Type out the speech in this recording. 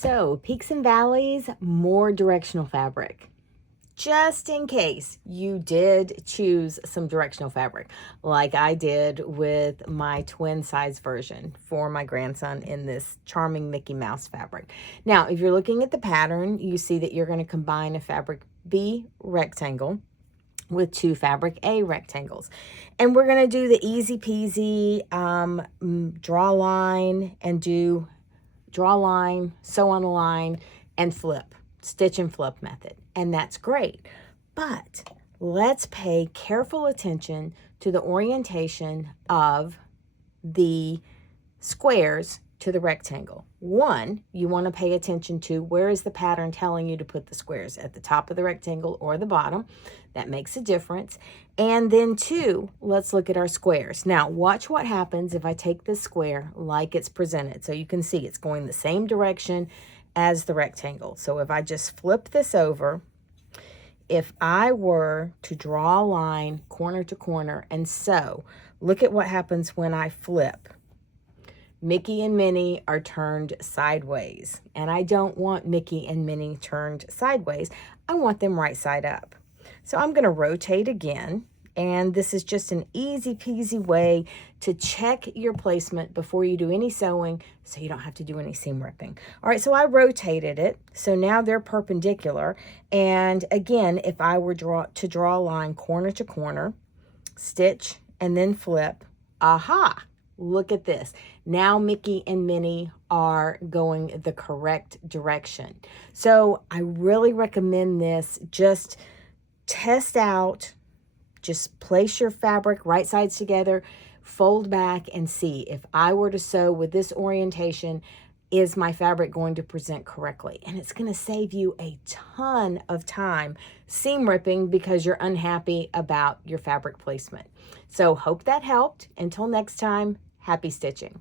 So, peaks and valleys, more directional fabric. Just in case you did choose some directional fabric, like I did with my twin size version for my grandson in this charming Mickey Mouse fabric. Now, if you're looking at the pattern, you see that you're going to combine a fabric B rectangle with two fabric A rectangles. And we're going to do the easy peasy draw a line and do draw a line, sew on a line, and flip, stitch and flip method. And that's great. But let's pay careful attention to the orientation of the squares to the rectangle. One, you want to pay attention to where is the pattern telling you to put the squares, at the top of the rectangle or the bottom. That makes a difference. And then two, let's look at our squares. Now watch what happens if I take this square like it's presented. So you can see it's going the same direction as the rectangle. So if I just flip this over, if I were to draw a line corner to corner and sew, look at what happens when I flip. Mickey and Minnie are turned sideways, and I don't want Mickey and Minnie turned sideways. I want them right side up. So I'm going to rotate again, and this is just an easy peasy way to check your placement before you do any sewing so you don't have to do any seam ripping. All right, so I rotated it, so now they're perpendicular, and again, if I were to draw a line corner to corner, stitch, and then flip, aha! Look at this. Now Mickey and Minnie are going the correct direction. So I really recommend this. Just test out, just place your fabric right sides together, fold back and see if I were to sew with this orientation, is my fabric going to present correctly? And it's going to save you a ton of time seam ripping because you're unhappy about your fabric placement. So hope that helped. Until next time, happy stitching.